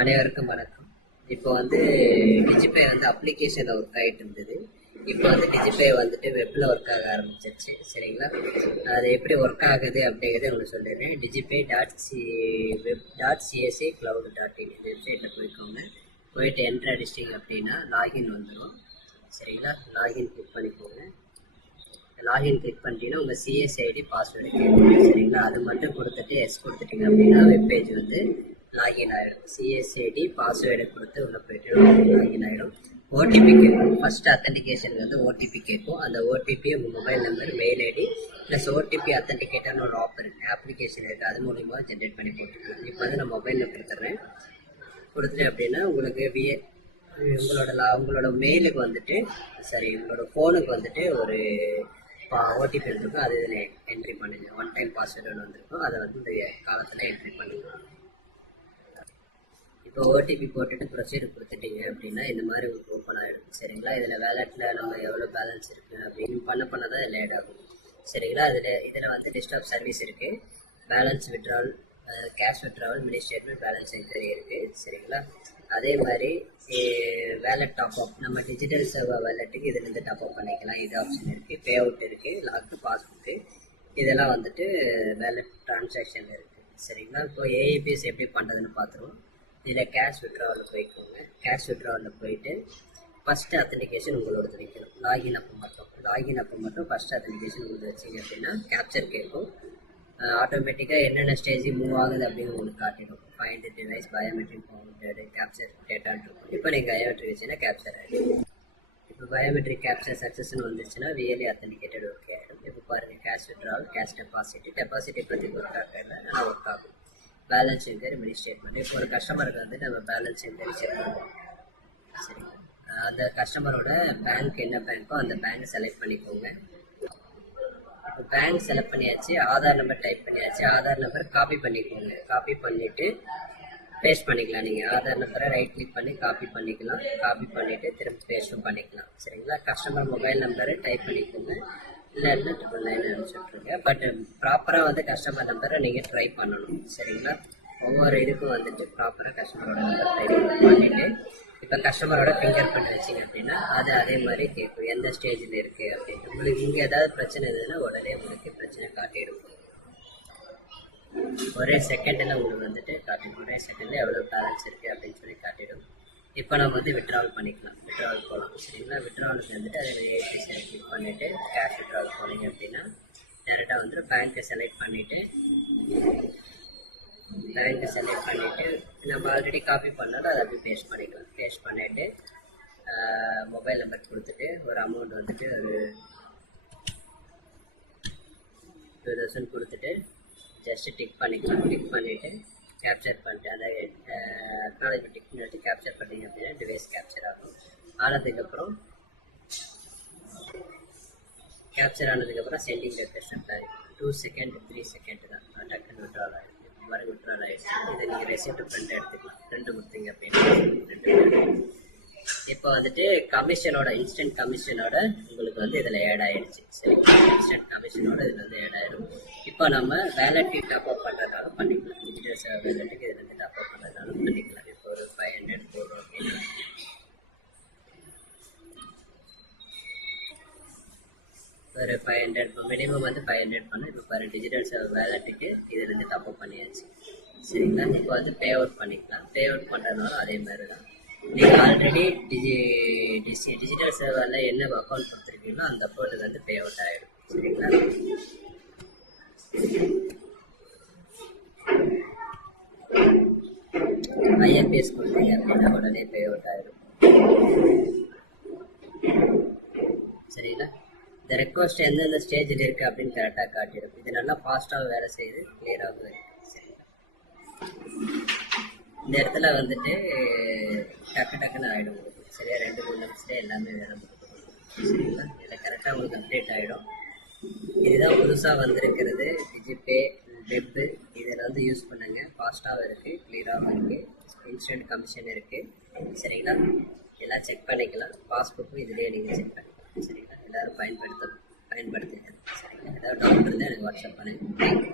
அனைவருக்கும் வணக்கம். இப்போ வந்து டிஜிபே வந்து அப்ளிகேஷனில் ஒர்க் ஆகிட்டு இருந்தது. இப்போ வந்து டிஜிபே வந்துட்டு வெப்பில் ஒர்க் ஆக ஆரம்பிச்சிருச்சு. சரிங்களா? அது எப்படி ஒர்க் ஆகுது அப்படிங்கிறத உங்களுக்கு சொல்லிடுறேன். digipay.web.csa cloud.in இந்த வெப்சைட்டில் போய்க்கோங்க. போயிட்டு என்ட்ரு அடிச்சிட்டிங்க அப்படின்னா லாகின் வந்துடும். சரிங்களா? லாகின் கிளிக் பண்ணிக்கோங்க. லாகின் கிளிக் பண்ணிட்டீங்கன்னா உங்கள் சிஎஸ்ஐடி பாஸ்வேர்டு கேட்கும். சரிங்களா? அது மட்டும் கொடுத்துட்டு எஸ் கொடுத்துட்டீங்க அப்படின்னா வெப்பேஜ் வந்து லாகின் ஆகிடும். சிஎஸ்ஐடி பாஸ்வேர்டை கொடுத்து உள்ள போயிட்டு லாகின் ஆகிடும். ஓடிபி கேட்கும். ஃபர்ஸ்ட் அத்தன்டிகேஷனுக்கு வந்து ஓடிபி கேட்கும். அந்த ஓடிபி உங்கள் mobile number, mail ID plus OTP அத்தன்டிகேட்டர்னு ஒரு அப்ளிகேஷன் இருக்குது. அது மூலிமா ஜென்ரேட் பண்ணி போட்டுக்கலாம். இப்போ வந்து நான் மொபைல் நம்பர் தர்றேன். கொடுத்துட்டேன் அப்படின்னா உங்களுக்கு உங்களோட மெயிலுக்கு வந்துட்டு உங்களோட ஃபோனுக்கு வந்துட்டு ஒரு ஓடிபி வந்துருக்கும். அது இதில் என்ட்ரி பண்ணுங்க. ஒன் டைம் பாஸ்வேர்டு ஒன்று வந்திருக்கும். அதை வந்து இந்த காலத்தில் என்ட்ரி பண்ணுங்க. இப்போ ஓடிபி போட்டுட்டு ப்ரொசீஜர் கொடுத்துட்டீங்க அப்படின்னா இந்த மாதிரி ஓப்பன் ஆகிடும். சரிங்களா? இதில் வேலெட்டில் நம்ம எவ்வளோ பேலன்ஸ் இருக்குது அப்படின்னு பண்ண தான் இதில் ஆட் ஆகும். சரிங்களா? இதில் வந்து லிஸ்ட் ஆஃப் சர்வீஸ் இருக்குது. Balance withdrawal, cash withdrawal, mini statement, balance enquiry இருக்குது. சரிங்களா? அதே மாதிரி வேலெட் டாப்அப், நம்ம டிஜிட்டல் சர்வர் வேலெட்டுக்கு இதுலேருந்து டாப்அப் பண்ணிக்கலாம். இது ஆப்ஷன் இருக்குது. பே அவுட் இருக்குது, லாக்கு, பாஸ்புக்கு, இதெல்லாம் வந்துட்டு வேலெட் ட்ரான்சாக்ஷன் இருக்குது. சரிங்களா? இப்போ ஏஐபிஎஸ் எப்படி பண்ணுறதுன்னு பார்த்துருவோம். இதில் கேஷ் விட்ராவலில் போய்க்கோங்க. கேஷ் விட்ராவலில் போயிட்டு ஃபஸ்ட்டு அத்தன்டிகேஷன் உங்களோட வைக்கணும். லாகின் அப்போ மட்டும் ஃபஸ்ட் அத்தன்டிகேஷன் உங்களுக்கு வச்சிங்க அப்படின்னா கேப்சர் கேட்கும். ஆட்டோமேட்டிக்காக என்னென்ன ஸ்டேஜ் மூவ் ஆகுது அப்படின்னு உங்களுக்கு காட்டிடும். Find device, biometric counted, capture டேட்டான்னு இருக்கும். இப்போ நீங்கள் பயோமெட்ரிக் வச்சுன்னா கேப்சர் ஆகிடும். இப்போ பயோமெட்ரிக் கேப்சர் சக்ஸஸ்ன்னு வந்துச்சுன்னா ரியலி அத்தன்டிகேட்டட் ஓகே ஆகிடும். இப்போ பாருங்கள், கேஷ் விட்ராவல், கேஷ் டெபாசிட்டி பற்றி ஒர்க் ஆகிறது ஆனால் ஒர்க் ஆகும். Balance enquiry, mini statement. இப்போ ஒரு கஸ்டமருக்கு வந்து நம்ம பேலன்ஸ் என்கொயரி செக் பண்ணுவோம். சரிங்களா? அந்த கஸ்டமரோட பேங்க் என்ன பேங்க்கோ அந்த பேங்க் செலக்ட் பண்ணிக்கோங்க. இப்போ பேங்க் செலக்ட் பண்ணியாச்சு. ஆதார் நம்பர் டைப் பண்ணியாச்சு. ஆதார் நம்பர் காப்பி பண்ணிக்கோங்க. காப்பி பண்ணிவிட்டு பேஸ்ட் பண்ணிக்கலாம். நீங்கள் ஆதார் நம்பரை ரைட் கிளிக் பண்ணி காப்பி பண்ணிக்கலாம். காப்பி பண்ணிவிட்டு திரும்ப பேஸ்ட்டும் பண்ணிக்கலாம். சரிங்களா? கஸ்டமர் மொபைல் நம்பரை டைப் பண்ணிக்கோங்க. இல்லைன்னா 999 அனுப்பிச்சுட்ருங்க. பட் ப்ராப்பராக வந்து கஸ்டமர் நம்பரை நீங்கள் ட்ரை பண்ணணும். சரிங்களா? ஒவ்வொரு இதுக்கும் வந்துட்டு ப்ராப்பராக கஸ்டமரோட நம்பர் ட்ரை பண்ணிவிட்டு இப்போ கஸ்டமரோட ஃபிங்கர் பிரிண்ட் வச்சிங்க அப்படின்னா அது அதே மாதிரி கேட்கும் எந்த ஸ்டேஜில் இருக்குது அப்படின்ட்டு. உங்களுக்கு இங்கே ஏதாவது பிரச்சனை இருந்ததுன்னா உடனே உங்களுக்கு பிரச்சனை காட்டிடும். ஒரே செகண்டில் உங்களுக்கு வந்துட்டு காட்டிடும். ஒரே செகண்டில் எவ்வளோ பேலன்ஸ் இருக்குது அப்படின்னு சொல்லி காட்டிடும். இப்போ நம்ம வந்து விட்ராவல் பண்ணிக்கலாம். விட்ராவல் போகலாம். சரிங்களா? விட்ராவலுக்கு வந்துட்டு அதில் ஏபிசி கிளிக் பண்ணிவிட்டு கேஷ் விட்ராவல் போனீங்க அப்படின்னா டேரெக்டாக வந்துட்டு பேங்க்கை செலக்ட் பண்ணிவிட்டு நம்ம ஆல்ரெடி காப்பி பண்ணாலும் அதை அப்படியே பேஸ்ட் பண்ணிக்கலாம். பேஸ்ட் பண்ணிவிட்டு மொபைல் நம்பர் கொடுத்துட்டு ஒரு அமௌண்ட் வந்துட்டு ஒரு 2000 கொடுத்துட்டு ஜஸ்ட்டு டிக் பண்ணிக்கலாம். டிக் பண்ணிவிட்டு கேப்சர் பண்ணிட்டு அதை அக்னாலஜ்மெண்ட் டிக் பண்ணிட்டு கேப்சர் பண்ணிங்க அப்படின்னா டிவைஸ் கேப்சர் ஆகும். ஆனதுக்கப்புறம் சென்டிங் லொக்கேஷன் 2 செகண்ட் 3 செகண்ட் தான் டக்குன்னு விட்ரால் ஆகிடும். வரை விட்ரால் ஆகிடுச்சு. இதை நீங்கள் ரெசிப்ட் பிரிண்ட் எடுத்துக்கலாம். பிரிண்ட் கொடுத்தீங்க அப்படின்னா இப்போ வந்துட்டு இன்ஸ்டன்ட் கமிஷனோட உங்களுக்கு வந்து இதில் ஆட் ஆகிடுச்சு. சரிங்களா? இன்ஸ்டன்ட் கமிஷனோட இதில் வந்து ஆட் ஆகிடும். இப்போ நம்ம வேலெட் டாப்அப் பண்ணுறதாலும் பண்ணிக்கலாம். டிஜிட்டல் சேவை வேலெட்டுக்கு இதில் வந்து டாப்அப் பண்ணுறதாலும் பண்ணிக்கலாம். இப்போ ஒரு 500 போடுறோம் அப்படின்னா ஒரு 500 இப்போ மினிமம் வந்து 500 பண்ணோம். இப்போ பாரு டிஜிட்டல் சேவை வேலெட்டுக்கு இதிலேருந்து டாப்அப் பண்ணியாச்சு. சரிங்களா? இப்போ வந்து பே அவுட் பண்ணிக்கலாம். பே அவுட் பண்ணுறதுனாலும் அதே மாதிரி தான். நீங்கள் ஆல்ரெடி டிஜிட்டல் சேவரில் என்ன அக்கௌண்ட் கொடுத்துருக்கீங்களோ அந்த அக்கௌண்ட்டுக்கு வந்து பே அவுட் ஆகிடும். சரிங்களா? ஐஎம்பிஎஸ் கொடுத்தீங்க அப்படின்னா உடனே பே அவுட் ஆகிடும். சரிங்களா? இந்த ரெக்வஸ்ட் எந்தெந்த ஸ்டேஜில் இருக்குது அப்படின்னு கரெக்டாக காட்டிடும். இது நல்லா ஃபாஸ்ட்டாக வேலை செய்யுது, கிளியராகவும் இருக்குது. சரிங்களா? இந்த இடத்துல வந்துட்டு டக்குன்னு ஆகிடும் உங்களுக்கு. சரியா? 2-3 நிமிஷத்துல எல்லாமே வேலை முடியும். சரிங்களா? இதில் கரெக்டாக உங்களுக்கு அப்டேட் ஆகிடும். இதுதான் புதுசாக வந்திருக்கிறது டிஜிபே வெப்பு. இதில் வந்து யூஸ் பண்ணுங்கள். ஃபாஸ்ட்டாகவும் இருக்குது, கிளியராகவும் இருக்குது, இன்ஸ்டன்ட் கமிஷன் இருக்குது. சரிங்களா? எல்லாம் செக் பண்ணிக்கலாம். பாஸ்புக்கும் இதுலேயே நீங்கள் செக் பண்ணிக்கலாம். சரிங்களா? எல்லோரும் பயன்படுத்துங்க. சரிங்களா? ஏதாவது டவுட் இருந்தால் எனக்கு வாட்ஸ்அப் பண்ணுங்கள். தேங்க்யூ.